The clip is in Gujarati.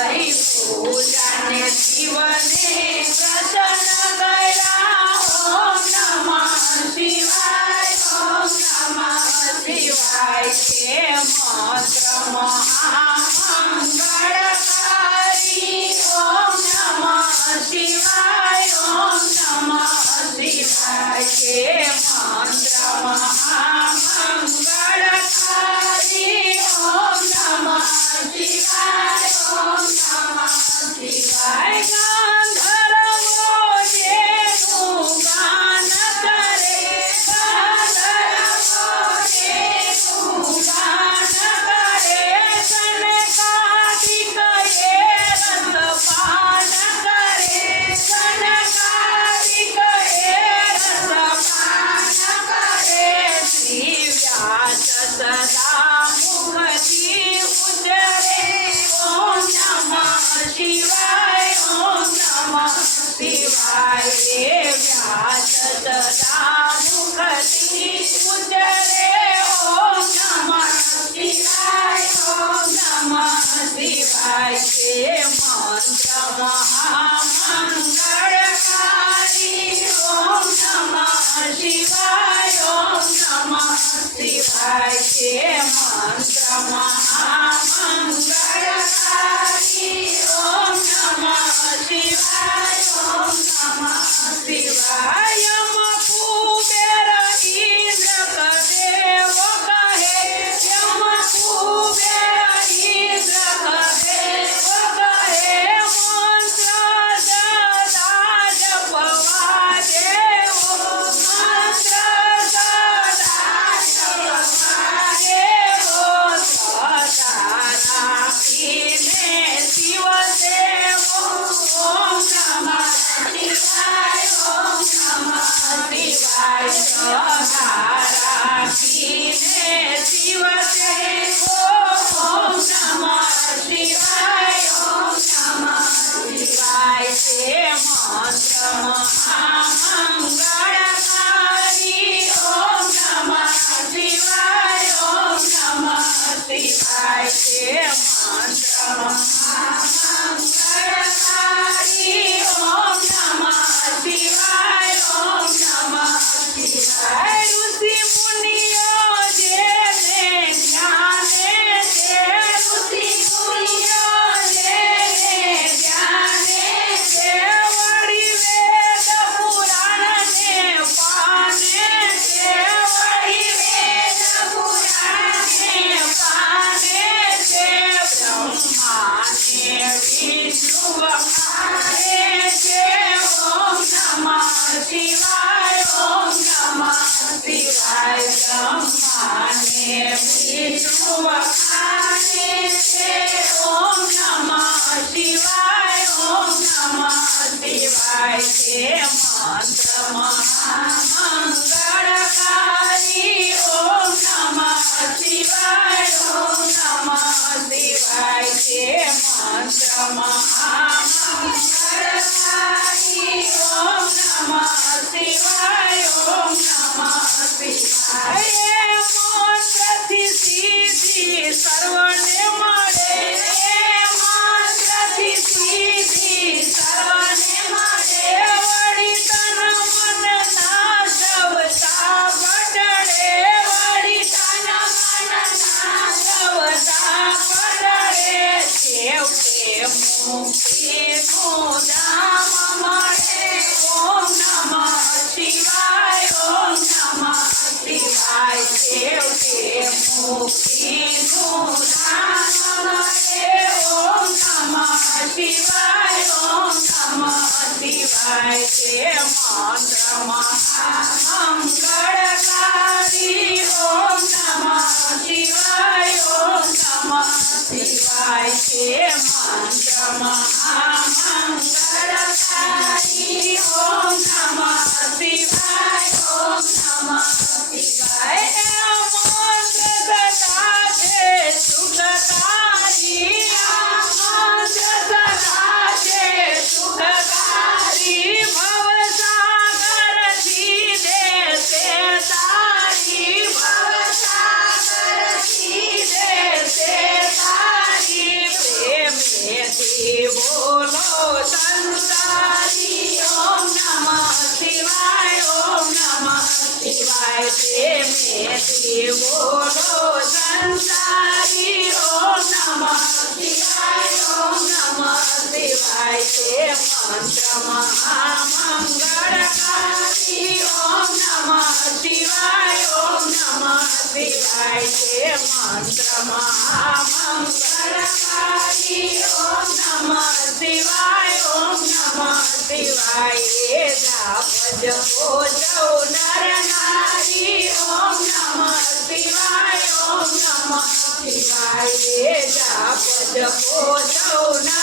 કરી પૂજાને શિવને પ્રસન્ન કર્યા. ઓમ નમઃ શિવાય, ઓમ નમઃ શિવાય છે મંત્ર મહામંગળકારી. ઓમ નમઃ શિવાય, ઓમ નમઃ શિવાય છે મંત્ર મહામંગળકારી. ઓમ નમઃ શિવાય, ઓમ નમઃ શિવાય. ગાંધર્વો જેનું ગાન કરે, ગાંધર્વો જેનું ગાન કરે, સનકાદિક રસપાન કરે, સનકાદિક રસપાન કરે. શ્રી વ્યાસ સદા મુખથી ઉજરે. ઓમ નમઃ શિવાય, ઓમ નમઃ શિવાય. વ્યાસ સદા મુખથી ઉજરે. ઓમ નમઃ શિવાય, ઓમ નમઃ શિવાય છે મંત્ર મહામંગળકારી. ઓમ નમઃ શિવાય, ઓમ નમઃ શિવાય છે મંત્ર મહામંગળકારી. ઓમ નમઃ શિવાય, ઓમ નમઃ શિવાય. કુબેર ઇન્દ્ર દેવ કહે, યમ કુબેર ઇન્દ્ર દેવ કહે, મંત્ર સદા જપવા દેવો, મંત્ર સદા જપવા દેવો. સદા રાખીને શિવ દેવો. ઓમ નમઃ શિવાય, ઓમ નમઃ શિવાય. સદા રાખીને શિવ દેવો. ઓમ નમઃ શિવાય, ઓમ નમઃ શિવાય છે મંત્ર મહામંગળકારી. ઓમ નમઃ શિવાય, ઓમ નમઃ શિવાય છે મંત્ર મહામંગળકારી. ઓમ નમઃ શિવાય, ઓમ નમઃ શિવાય. ઋષિ મુનિઓ જેને જ્ઞાને છે, ઋષિ મુનિઓ જેને જ્ઞાને છે, વળી વેદ પુરાણને પાને છે, વળી વેદ પુરાણને પાને છે. બ્રહ્માને વિષ્ણુ વખાણે છે. ઓમ નમઃ શિવાય, ઓમ નમઃ શિવાય. બ્રહ્માને વિષ્ણુ વખાણે છે. ઓમ નમઃ શિવાય, ઓમ નમઃ શિવાય છે મંત્ર મહામંગળકારી. ઓમ નમઃ શિવાય, ઓમ નમઃ શિવાય છે મંત્ર મહામંગળકારી. ઓમ નમઃ શિવાય, ઓમ નમઃ શિવાય. મંત્રથી સિદ્ધિ સર્વને મળે, મંત્રથી સિદ્ધિ સર્વને મળે. વળી તન મન નાશવતા પટળે, વળી તન મન નાશવતા પટળે. છેવટે મુક્તિનું ધામ મળે. ઓમ નમઃ શિવાય, ઓમ નમઃ શિવાય. છેવટે મુક્તિનું ધામ મળે. ઓમ નમઃ શિવાય, ઓમ નમઃ શિવાય છે મંત્ર મહામંગળકારી. ઓમ નમઃ શિવાય, ઓમ નમઃ શિવાય છે મંત્ર મહામંગળકારી. ઓમ નમઃ શિવાય, ઓમ નમઃ શિવાય. મંત્ર સદા છે સુખકારી, મંત્ર સદા છે સુખકારી. ભવસાગરથી દેશે તારી, ભવસાગરથી દેશે તારી. પ્રેમેથી જપો સૌ નર નારી ઓમ નમઃ શિવાય ઓમ નમઃ શિવાય જપ જપો સૌ નર